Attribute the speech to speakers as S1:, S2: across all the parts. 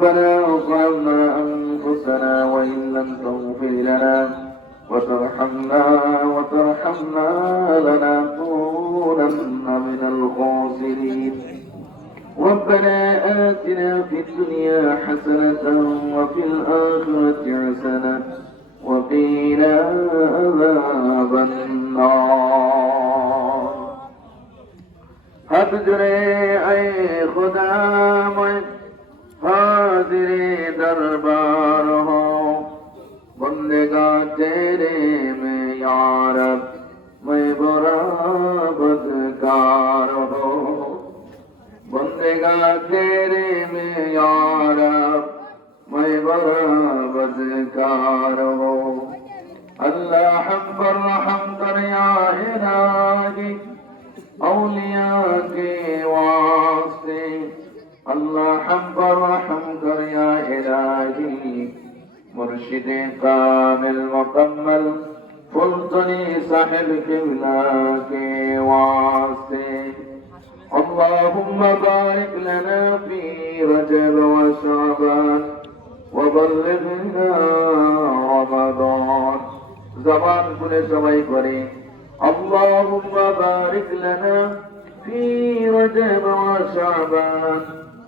S1: ربنا ظلمنا أنفسنا وإن لم تغفر لنا وترحمنا وترحمنا لنكونن من الخاسرين. ربنا آتنا في الدنيا حسنة وفي الآخرة حسنة وقنا عذاب النار. حد جرے اے तेरे दरबार हो बंदेगा तेरे में यार मैं बुरा बदकार हो बंदेगा तेरे में यार मैं बुरा बदकार हो अल्लाह अकबर रहम وبلغنا رمضان. زمان كل سماي করে اللهم بارك لنا في رجب وشعبان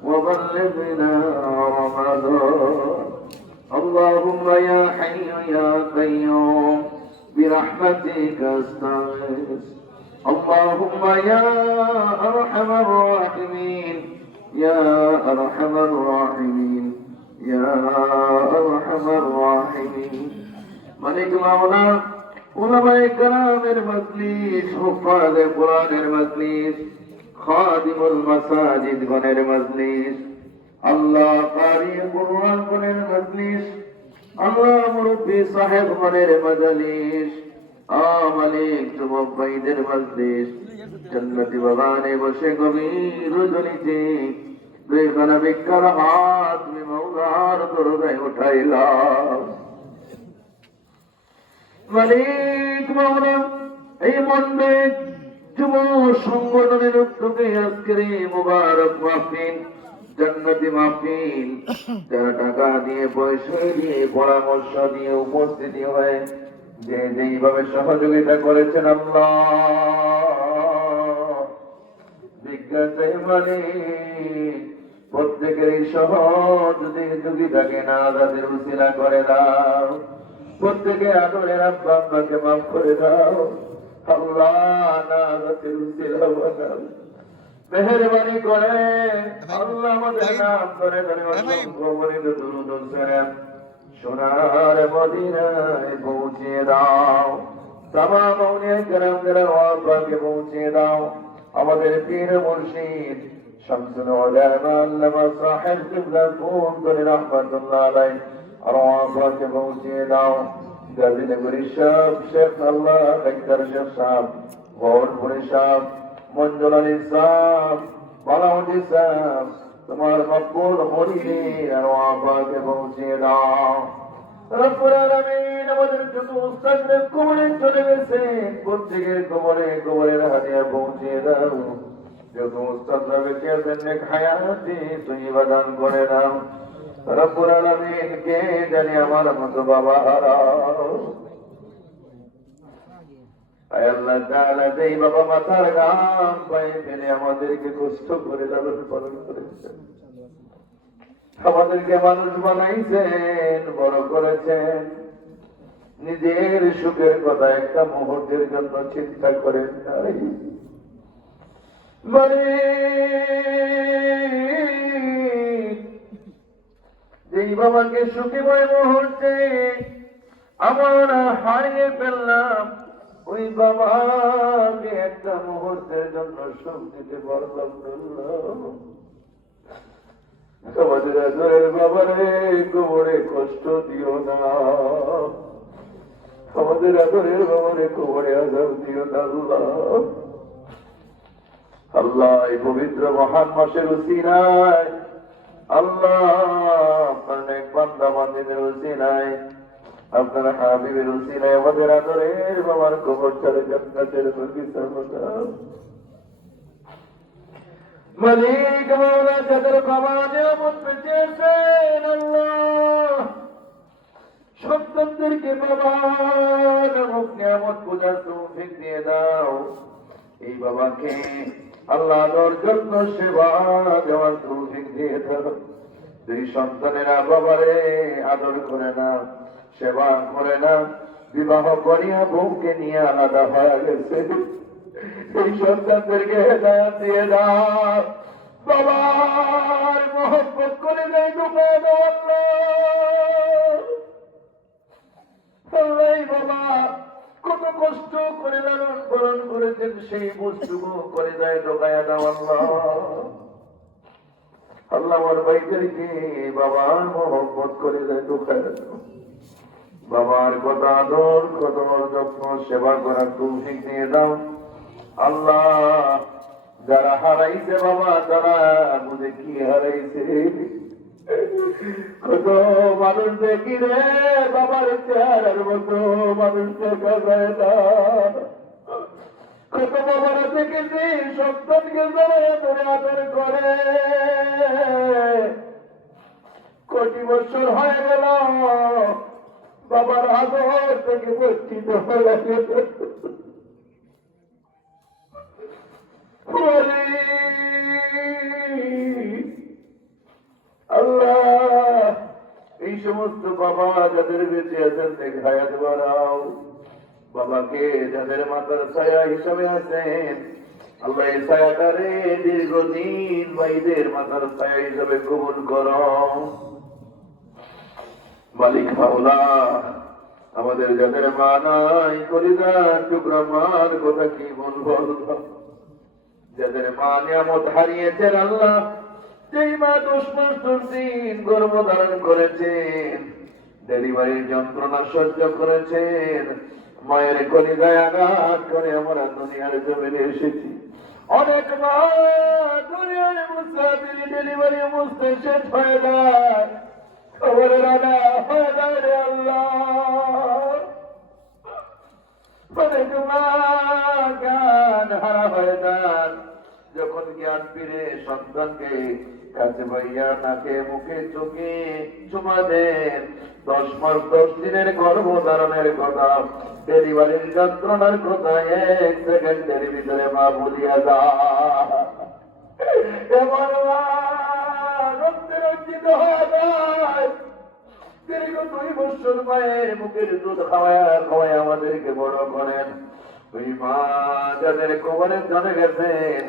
S1: وبلغنا رمضان. اللهم يا حي يا قيوم برحمتك استغيث. اللهم يا أرحم الراحمين يا أرحم الراحمين. يا ارحم الراحمين মালিক মাওলা উলামায়ে কেরামের মজলিস হুফাজে কোরআনের মজলিস খাদিমুল মাসাজিদ গণের মজলিস আল্লাহ কারি কুরআন গণের মজলিস আল্লাহ মুরব্বী সাহেব গণের মজলিস আ মালিক যুবক ভাইদের মজলিস জান্নাতি বাগানে বসে গভীর রজনীতে মালিক আজকের এই মুবারক মাহফিল জান্নাতি মাহফিল যারা টাকা দিয়ে পয়সা দিয়ে পরামর্শ দিয়ে উপস্থিতি হয়ে, যে যেইভাবে সহযোগিতা করেছেন আল্লাহ বিজ্ঞাতাই মানে প্রত্যেকের এই সহযোগিতাকে না তাদের উচিলা করে দাও। প্রত্যেকে আদরের আব্বা আব্বাকে মাফ করে দাও। আল্লাহ না তাদের উচিলা বানাও। মেহরবানি করে। আল্লাহ আমাদের নাম করে ধরে অসংখ্য বলিত দুরুদ সেরেন সোনার মদিনায় পৌঁছে দাও। তামাম মৌলিয়া কেরামদের আব্বাকে পৌঁছে দাও। আমাদের পীর মুর্শিদ শামসুল উলামা আল্লামা সাহেব কিবলা কোন করে রহমাতুল্লাহ আলাইহি। আর আব্বাকে পৌঁছে দাও। গাজীনগরী সাহেব, শেখ আল্লাহ, ডাক্তার শেখ সাহেব গৌরপুরি সাহেব, মঞ্জুল আলী সাহেব বালাউদ্দি সাহেব, তোমার মকবুল হরিণে আর আব্বাকে পৌঁছে দাও। রব্বুল আলামিন আমাদের যত উস্তাদের কবরে চলে গেছে। প্রত্যেকের কবরে কবরের হাতিয়া পৌঁছে দাও। আলামিন কে জানি আমার বাবা বাবা মাথার আমাদেরকে কষ্ট করে লালন পালন করেছেন। আমাদেরকে মানুষ বানাইছেন, বড় করেছেন। নিজের সুখের কথা একটা মুহূর্তের জন্য চিন্তা করেন নাই। যেই বাবাকে সুখীময় মুহূর্তে আমার হারিয়ে ফেললাম। ওই বাবাকে একটা মুহূর্তের জন্য সুখ দিতে পারলাম না আমাদের আদরের বাবারে কোমরে কষ্ট দিও না। আমাদের আদরের বাবারে কোমরে আজাব দিও না আল্লাহ এই পবিত্র মহান মাসের উসিনায়, আল্লাহ অনেক বান্দা উসিনায় হাবিবের উসিনায়, আমাদের আদরের বাবার কবর জান্নাতের মতো মালিক মাওলা যাদের বাবা আল্লাহ সন্তানদেরকে বাবা নামক নিয়ামত পূজার তৌফিক দিয়ে দাও। এই বাবাকে আল্লাহ যত্ন সেবা দেওয়ার তৌফিক দিয়ে দাও দুই সন্তানেরা বাবারে আদর করে না, সেবা করে না, বিবাহ করিয়া বউকে নিয়ে আলাদা হয়ে গেছে। এই সন্তানদেরকে হেদায়াত দিয়ে দাও। বাবার মহব্বত করে দেয় আল্লাহ। কষ্ট করে লালন পালন করেছেন, সেই বস্তু করে দেয় ঢোকায়া দাও আল্লাহ। আল্লাহ আমার ভাইদেরকে, বাবার মহব্বত করে দেয় ঢোকায়া বাবার কত আদর, কত যত্ন, সেবা করার তৌফিক দিয়ে দাও। আল্লাহ, যারা হারাইছে বাবা, তারা বুঝে কি হারাইছে। কত মানুষ দেখি রে বাবার চেহারার মতো, মানুষ দেখা না। কত বাবারা দেখেছি সন্তানকে জড়াইয়া ধরে আদর করে। কোটি বছর হয়ে গেল, বাবার আদর থেকে বঞ্চিত হয়ে গেছে আল্লাহ, এই সমস্ত বাবা যাদের বেঁচে আছেন দেখায়াত বাড়াও বাবাকে যাদের মাতার ছায়া হিসাবে আছেন, আল্লাহ এই ছায়াটারে দীর্ঘদিন ভাইদের মাতার ছায়া হিসাবে কবুল করো। মালিক মাওলা, আমাদের যাদের মা নাই কলিদার টুকরা মার কথা কি বলব? যাদের মা নিয়ামত হারিয়েছেন আল্লাহ যেই মা দশ মাস দশ করেছেন। ডেলিভারির যন্ত্রণা সহ্য করেছেন। মায়ের কলিদায় আঘাত করে আমরা দুনিয়ার জমিনে এসেছি। অনেক মা দুনিয়ার ডেলিভারি মুছতে শেষ হয়ে যায়। হয়ে যায় রে আল্লাহ। অনেক মা হারা হয়ে যখন জ্ঞান ফিরে সন্তানকে কাছে ভাইয়া নাকে মুখে চোখে চুমা দশ মাস, দশ দিনের গর্ভ ধারণের কথা। ডেলিভারির যন্ত্রণার কথা এক সেকেন্ডের ভিতরে মা বলিয়া যা। মা রক্তে রঞ্জিত হয়ে যায়। দীর্ঘ দুই বছর মায়ের মুখের দুধ খাওয়ায় খাওয়ায় আমাদেরকে বড় করেন। ওই মা যাদের কবরে জানে গেছেন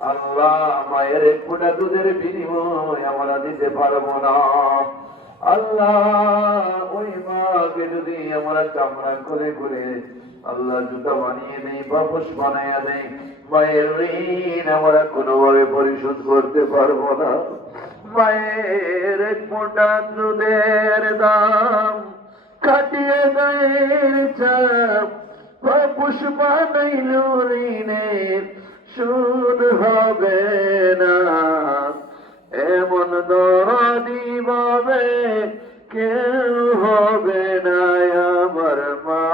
S1: আল্লাহ মায়ের এক দুধের বিনিময় আমরা দিতে পারব না। আল্লাহ, ওই মাকে যদি আমরা চামড়া করে করে আল্লাহ জুতা বানিয়ে নেই বাপস বানাইয়া নেই মায়ের ঋণ আমরা কোনোভাবে পরিশোধ করতে পারব না। মায়ের মোটা দুধের দাম কাটিয়ে গায়ের চাপ বাপুস বানাইল ঋণের সুদ হবে না। এমন দরদি বাবে কেউ হবে না আমার মা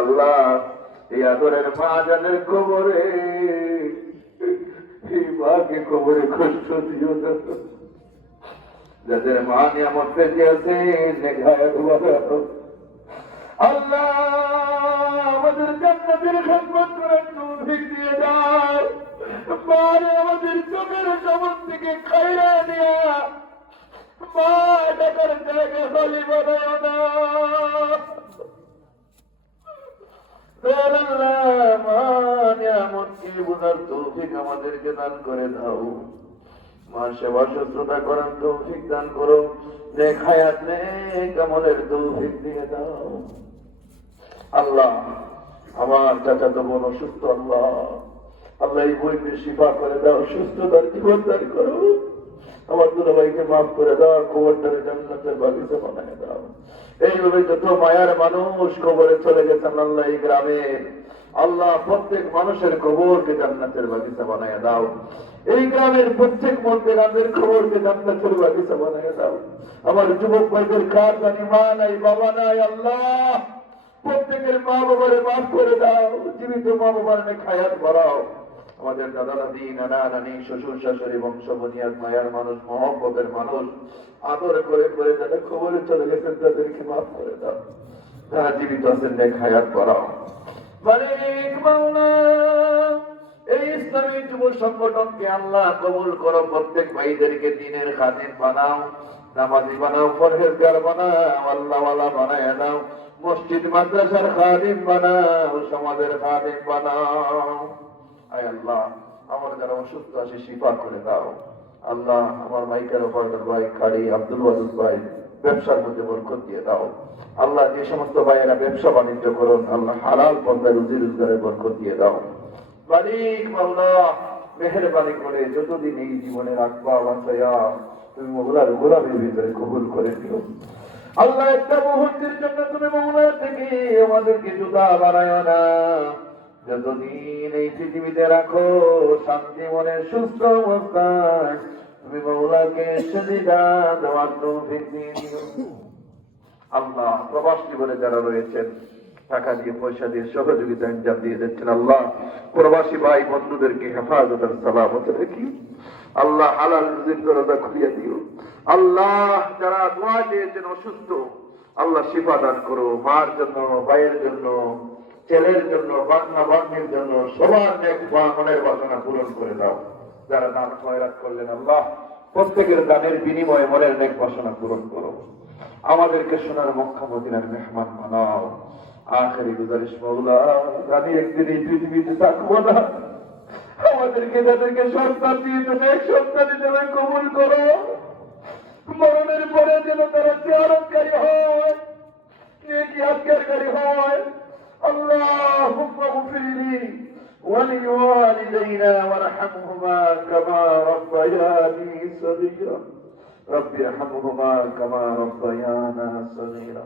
S1: আল্লাহ, এই মা কবরে মাকে কবরে কষ্ট দিও যাদের মা নিয়ামত পেতে আছে আল্লাহ দিয়ে দাও মারে আমাদের চোখের সবুজ থেকে খাইরা দিয়া মা ডাকার জায়গা হলি বানায় না আমাদেরকে দান করে দাও মা সেবা শুশ্রূষা করার তৌফিক দান করো দেখায়াত নেক তৌফিক দিয়ে দাও আল্লাহ আমার চাচা তো বোন অসুস্থ, আল্লাহ। আল্লাহ এই বইকে শিফা করে দাও, সুস্থতার জীবন দান করো। আমার দুটো ভাইকে মাফ করে দাও খবরটারে জান্নাতের বাগিচা বানায় দাও। এইভাবে যত মায়ার মানুষ কবরে চলে গেছেন আল্লাহ, এই গ্রামে আল্লাহ প্রত্যেক মানুষের কবরকে জান্নাতের বাগিচা বানায় দাও। এই গ্রামের প্রত্যেক মন্দিরাদের খবরকে জান্নাতের বাগিচা বানায় দাও। আমার যুবক ভাইদের কার জানি মা নাই, বাবা নাই, আল্লাহ। প্রত্যেকের মা বাবারে মাফ করে দাও, জীবিত মা বাবার খায়াত ভরাও আমাদের দাদা দাদি নানা নানি শ্বশুর শাশুড়ি বংশ বুনিয়াদ মায়ার মানুষ, মহব্বতের মানুষ। আদর করে করে তাদের খবরে চলে গেছেন, তাদেরকে মাফ করে দাও। যারা জীবিত আছেন দেখ হায়াত করাও এই ইসলামী যুব সংগঠনকে আল্লাহ কবুল করো, প্রত্যেক ভাইদেরকে দিনের খাদিম বানাও। নামাজি বানাও, পরহেজগার বানাও, আল্লাহওয়ালা বানায় দাও মসজিদ, মাদ্রাসার খাদিম বানাও, সমাজের খাদিম বানাও। আল্লাহ, আমার যারা অসুস্থ আছে, শিফা করে দাও। আল্লাহ, আমার মাইকের ভাই কারি, আব্দুল ওয়াদুদ ভাই, ব্যবসার মধ্যে বরকত দিয়ে দাও। আল্লাহ, যে সমস্ত ভাইয়েরা ব্যবসা বাণিজ্য করুন, আল্লাহ, হালাল পর্দায় রুজি রোজগারের বরকত দিয়ে দাও। মালিক, মাওলা, মেহরবানি করে যতদিন এই জীবনে রাখবা বাঁচাইয়া তুমি গোলামের ভিতরে কবুল করে দিও আল্লাহ একটা মুহূর্তের জন্য তুমি মহুলা থেকে আমাদেরকে জুতা বানায় না। যতদিন এই পৃথিবীতে রাখো শান্তি মনে, সুস্থ অবস্থায় তুমি মহুলাকে সুবিধা দেওয়ার দিয়ে দিও। আল্লাহ প্রবাসী বলে যারা রয়েছেন টাকা দিয়ে, পয়সা দিয়ে, সহযোগিতা ইনজাম দিয়ে দিচ্ছেন আল্লাহ। প্রবাসী ভাই বন্ধুদেরকে হেফাজত আর সালামত রেখি আল্লাহ হালাল রুজির দরজা খুলিয়ে দিও। আল্লাহ যারা দোয়া চেয়েছেন অসুস্থ, আল্লাহ শিফা দান করো। মার জন্য, ভাইয়ের জন্য, ছেলের জন্য বাংলা বান্ধির জন্য, সবার নেক মনের বাসনা পূরণ করে দাও। যারা দান খয়রাত করলেন আল্লাহ, প্রত্যেকের দানের বিনিময়ে মনের নেক বাসনা পূরণ করো। আমাদেরকে সোনার মক্কা, মদিনার মেহমান বানাও। আখেরি গুজারিশ মৌলা জানি একদিন এই পৃথিবীতে থাকবো না আমাদেরকে যাদেরকে সন্তান দিয়েছেন এক সন্তান হিসেবে কবুল করো মরণের পরে যেন তারা চেয়ারকারী হয় নেকি আজকারকারী হয় আল্লাহ اغفرلي ولوالدينا وارحمهما كما ربياني صغيرا رب ارحمهما كما ربيانا صغيرا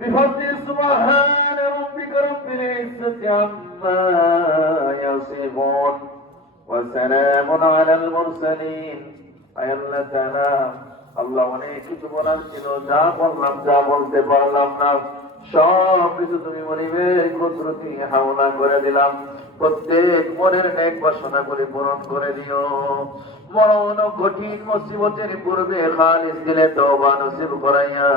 S1: بفضل سبحان ربك رب العزة عما يصفون وسلام على المرسلين أي الله تعالى আল্লাহ অনেক কিছু বলার ছিল যা বললাম যা বলতে পারলাম না সব কিছু তুমি মনিবের কুদরতি হাওলা করে দিলাম প্রত্যেক মনের এক বাসনা করে পূরণ করে দিও মরণ ও কঠিন মুসিবতের পূর্বে খালিস দিলে তওবা নসিব করাইয়া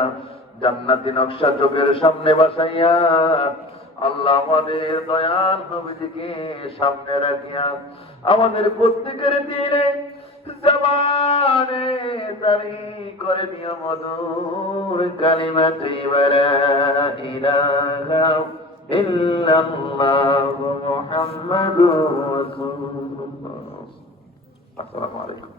S1: জান্নাতি নকশা চোখের সামনে বাসাইয়া, আল্লাহ আমাদের দয়াল নবীজিকে সামনে রাখিয়া আমাদের প্রত্যেকের দিনে করে আসসালামু আলাইকুম।